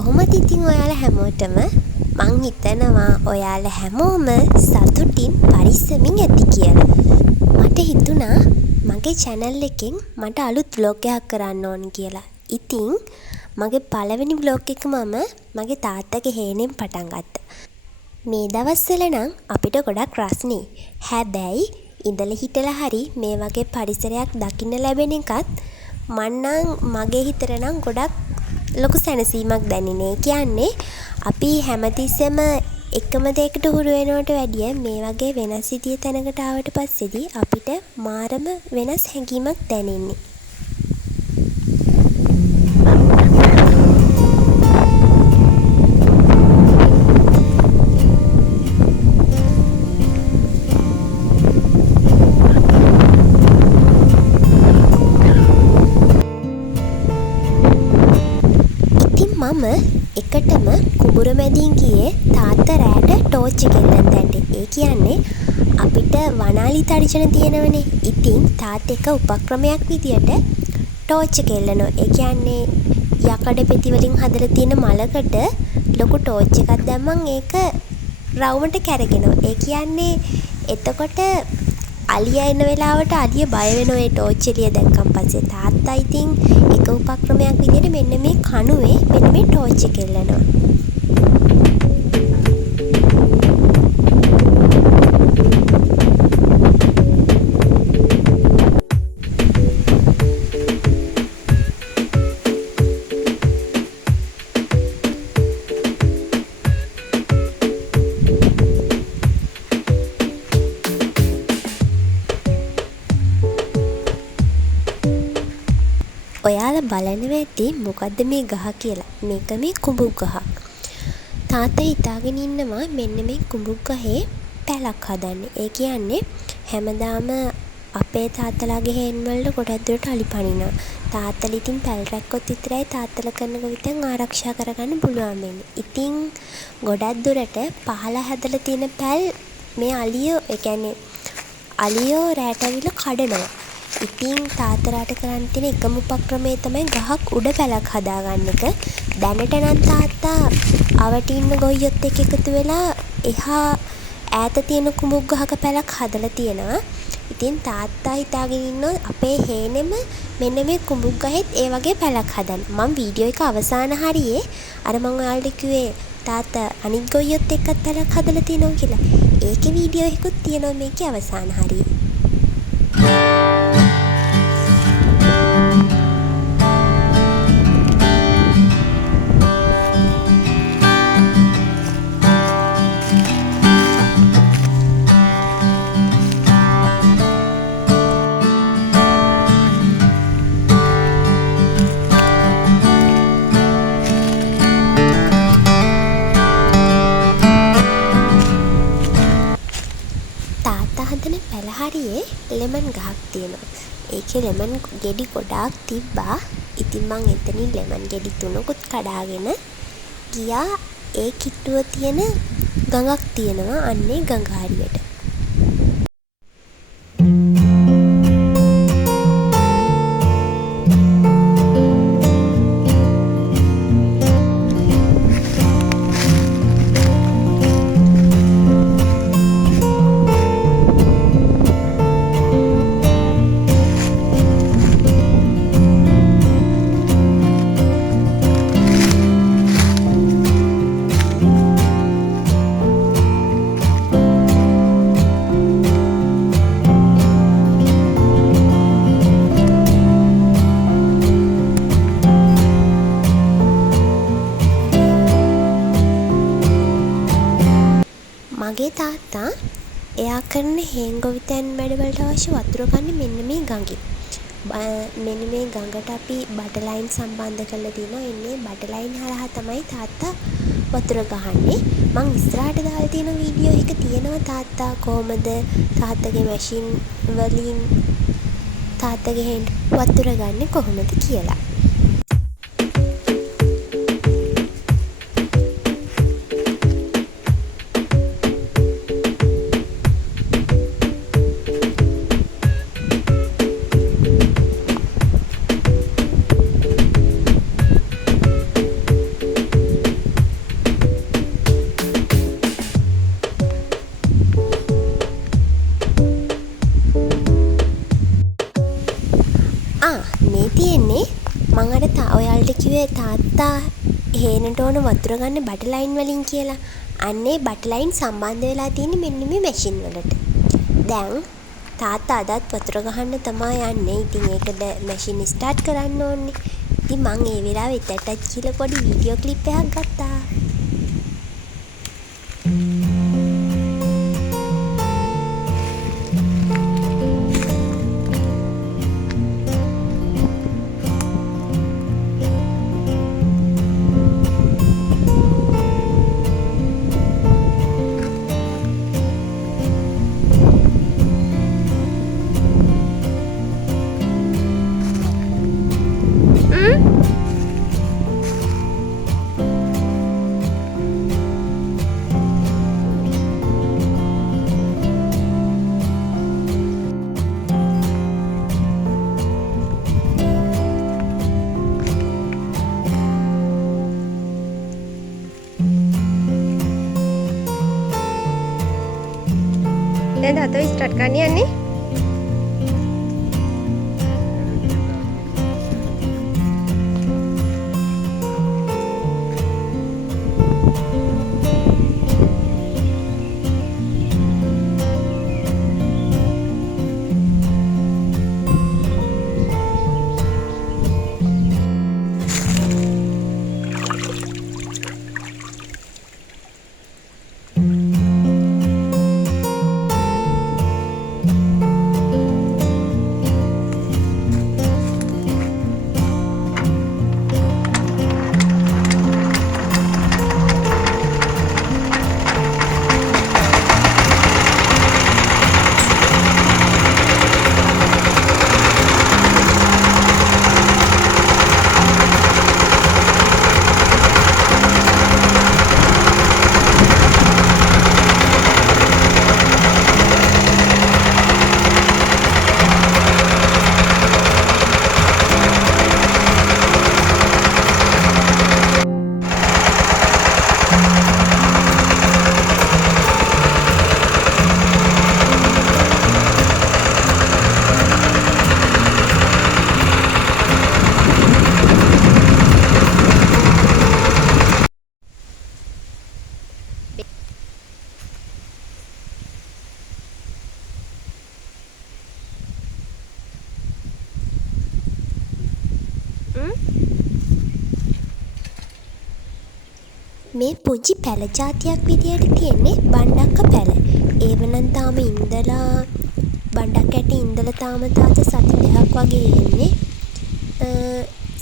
කොහොමද ඉතින් ඔයාලා හැමෝටම මං හිතනවා ඔයාලා හැමෝම සතුටින් පරිස්සමින් ඇති කියලා. මට හිතුණා මගේ channel එකෙන් මට අලුත් vlog එකක් කරන්න ඕන කියලා. ඉතින් මගේ පළවෙනි vlog එක මම මගේ තාත්තගේ හේනෙන් පටන් ගත්තා. මේ දවස්වල නම් අපිට ගොඩක් රස්නේ. හැබැයි ඉඳලා හිටලා හරි මේ වගේ පරිසරයක් දකින්න ලැබෙන එකත් මගේ හිතට නම් ගොඩක් ලොකු සැනසීමක් දැනෙන්නේ. කියන්නේ අපි හැමතිස්සෙම එකම දෙයකට හුරු වෙනවට වැඩිය මේ වගේ වෙනස් විදිය තැනකට ආවට පස්සේදී අපිට මාරම වෙනස් හැඟීමක් දැනෙන්නේ. මම එකටම කුඹුර මැදින් ගියේ තාත්තා රෑට ටෝච් එක එල්ලන්න තැනට. ඒ කියන්නේ අපිට වනාලි තර්ජන තියෙනවනේ. ඉතින් තාත්තා එක උපක්‍රමයක් විදියට ටෝච් එක එල්ලනවා. ඒ කියන්නේ යකඩ පෙති වලින් හදලා තියෙන මලකට ලොකු ටෝච් එකක් දැම්මම ඒක රවුමට කැරගෙනවා. ඒ කියන්නේ එතකොට අලියා එන වෙලාවට අලිය බය වෙනවා ඒ ටෝච් එළිය දැක්කන් පස්සේ. තාත්තා ඉතින් එක උපක්‍රමයක් විදියට මෙන්න මේ කණුවේ මෙන්න මේ ටෝච් එක එල්ලනවා. ඔයාලා බලනවා ඇති මොකද්ද මේ ගහ කියලා. මේක මේ කුඹුක් ගහක්. තාත්තා හිතාගෙන ඉන්නවා මෙන්න මේ කුඹුක් ගහේ පැලක් හදන්න. ඒ කියන්නේ හැමදාම අපේ තාත්තලාගේ හේන් වලට ගොඩක් දුරට අලි පනිනවා. තාත්තලා ඉතින් පැල් රැක්කොත් විතරයි තාත්තලා කරන ගවිතෙන් ආරක්ෂා කරගන්න පුළුවන් වෙන්නේ. ඉතින් ගොඩක් දුරට පහළ හැදලා තියෙන පැල් මේ අලියෝ ඒ කියන්නේ අලියෝ රැට ඇවිල්ලා කඩනවා. ඉතින් තාත්තලාට කරන්න තියෙන එකම උපක්‍රමය තමයි ගහක් උඩ පැලක් හදාගන්න එක. දැනට නම් තාත්තා අවට ඉන්න ගොයියොත් එක්ක එකතු වෙලා එහා ඈත තියෙන කුඹුක් ගහක පැලක් හදලා තියෙනවා. ඉතින් තාත්තා හිතාගෙන ඉන්නවා අපේ හේනෙම මෙන්න මේ කුඹුක් ගහෙත් ඒ වගේ පැලක් හදන්න. මම වීඩියෝ එක අවසාන හරියේ අර මම ඔයාලට කිව්වේ තාත්තා අනිත් ගොයියොත් එක්කත් පැලක් හදලා තියෙනවා කියලා. ඒකේ වීඩියෝ එකකුත් තියෙනවා මේකේ අවසාන හරියේ. හරියේ ලෙමන් ගහක් තියෙනවා. ඒකේ ලෙමන් ගෙඩි ගොඩාක් තිබ්බා. ඉතින් මං එතනින් ලෙමන් ගෙඩි 3කුත් කඩාගෙන ගියා ඒ කිට්ටුව තියෙන ගඟක් තියෙනවා. අන්නේ ගඟ හරියට. මගේ තාත්තා එයා කරන හේන්ගොවිතැන් වැඩවලට අවශ්‍ය වතුර ගන්න මෙන්න මේ ගඟින්. මෙන්න මේ ගඟට අපි බටර් ලයින් සම්බන්ධ කරලා තියෙනවා. එන්නේ බටර් ලයින් හරහා තමයි තාත්තා වතුර ගහන්නේ. මං ඉස්සරහට දාලා තියෙන වීඩියෝ එක තියෙනවා තාත්තා කොහමද තාත්තගේ මැෂින් වලින් තාත්තගේ හේන් වතුර ගන්න කොහොමද කියලා. කිව්වේ තාත්තා හේනට ඕන වතුර ගන්න බට ලයින් වලින් කියලා. අන්නේ බට ලයින් සම්බන්ධ වෙලා තියෙන්නේ මෙන්න මේ මැෂින් වලට. දැන් තාත්තා අදත් වතුර ගහන්න තමයි යන්නේ. ඉතින් ඒකද මැෂින් ස්ටාර්ට් කරන්න ඕනේ. ඉතින් මං ඒ වෙලාවේ එතටත් කියලා පොඩි වීඩියෝ ක්ලිප් එකක් ගත්තා. දැන් තාත්තා ස්ටාර්ට් කරන්න යන්නේ. මේ පුංචි පැල జాතියක් විදියට තියෙන්නේ බණ්ඩක්ක පැල. ඒව නම් තාම ඉඳලා බණ්ඩක් ඇටි ඉඳලා තාම තාත්තා සති 2ක් වගේ එන්නේ.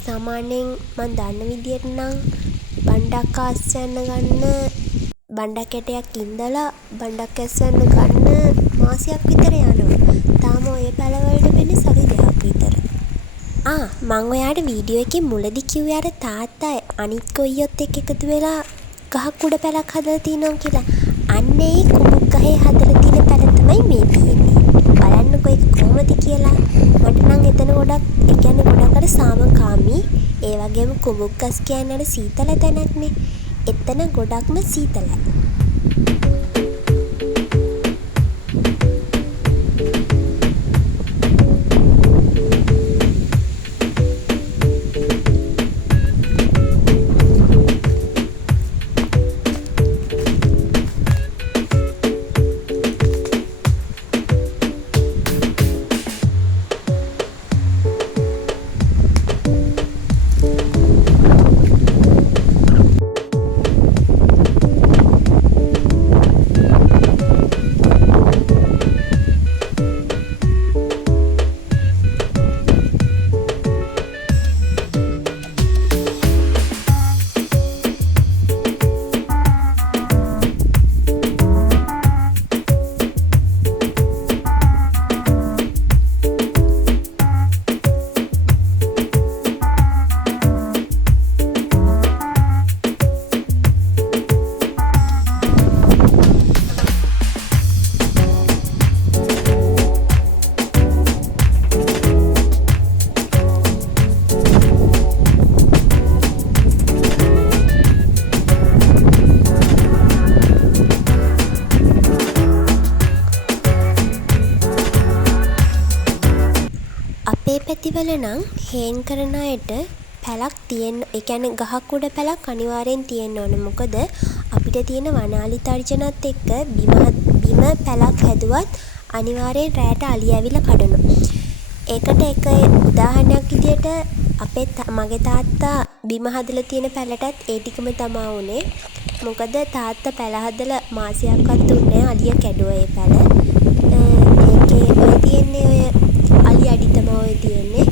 සාමාන්‍යයෙන් මම දන්න විදියට නම් බණ්ඩක් ආස්සන්න ගන්න බණ්ඩක් ඇටයක් ඉඳලා බණ්ඩක් ඇස්සන්න ගන්න මාසයක් විතර යනවා. තාම ඔය පැල වලට වෙන්නේ සති 2ක් විතර. මං ඔයාට වීඩියෝ එකේ මුලදි කිව්වේ අර තාත්තා අනිත් කොයියොත් එක්ක එකතු වෙලා ගහක් උඩ පැලක් හදලා තිනවා කියලා. අන්න ඒ කුඹුක් ගහේ හදලා තියෙන පැල තමයි මේ තියෙන්නේ. බලන්නකෝ ඒක කොහොමද කියලා. මට නම් එතන ගොඩක් ඒ කියන්නේ ගොඩක් අර සාමකාමී. ඒ වගේම කුඹුක් ගස් කියන්නේ අර සීතල තැනක්නේ. එතන ගොඩක්ම සීතලයි. පැතිවල නම් හේන් කරන අයට පැලක් තියෙන්න, ඒ කියන්නේ ගහක් උඩ පැලක් අනිවාර්යෙන් තියෙන්න ඕන. මොකද අපිට තියෙන වනාලි තර්ජනත් එක්ක බිම පැලක් හැදුවත් අනිවාර්යෙන් රෑට අලි ඇවිල්ලා කඩනවා. ඒකට එක උදාහරණයක් විදියට මගේ තාත්තා බිම හදලා තියෙන පැලටත් ඒ ටිකම තමා වුනේ. මොකද තාත්තා පැල හදලා මාසයක්වත් දුන්නේ නැහැ, අලිය කැඩුවා ඒ පැල. ඒකේ ඔය තියෙන්නේ ඔය අලි අඩි තමයි ඔය තියෙන්නේ.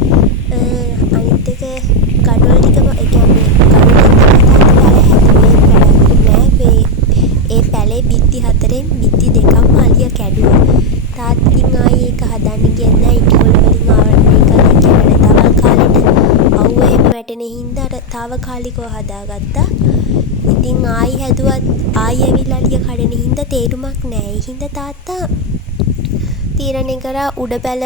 අනිත් එක ගඩොල් ටිකම ඒ කියන්නේ ඒ පැලේ බිත්ති 4න් බිත්ති 2ක්ම අලිය කැඩුවා. තාත්තින් ආයේ ඒක හදන්න ගියේ නැහැ. ඉටිකොල වලින් ආවරණය කරලා කියන්නේ තවල් කාලෙට අවුව එහෙම වැටෙන හින්දා අර తాවකාලිකව හදාගත්තා. ඉතින් ආයි හැදුවත් ආයි ඇවිල්ලා අලිය කඩන හින්දා තේරුමක් නැහැ. ඒ හින්දා තාත්තා තීරණය කරා උඩ පැල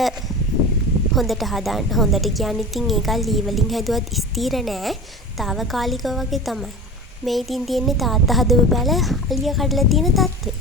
හොඳට හදන්න. හොඳට කියන්නේ ඉතින් ඒක ලී වලින් හැදුවත් ස්ථිර නෑ. తాවකාලිකව වගේ තමයි. මේ ඉතින් තියෙන්නේ තාත්තා හදපු පැල අලිය කඩලා තියෙන තත්ත්වේ.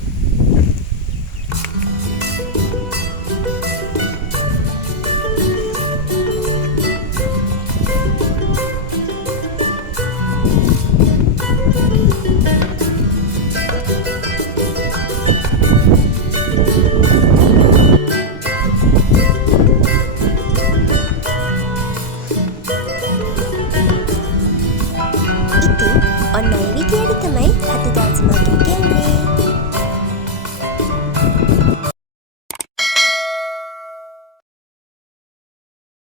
ඔන්න ඔය විදියට තමයි අද දවසේ මගේ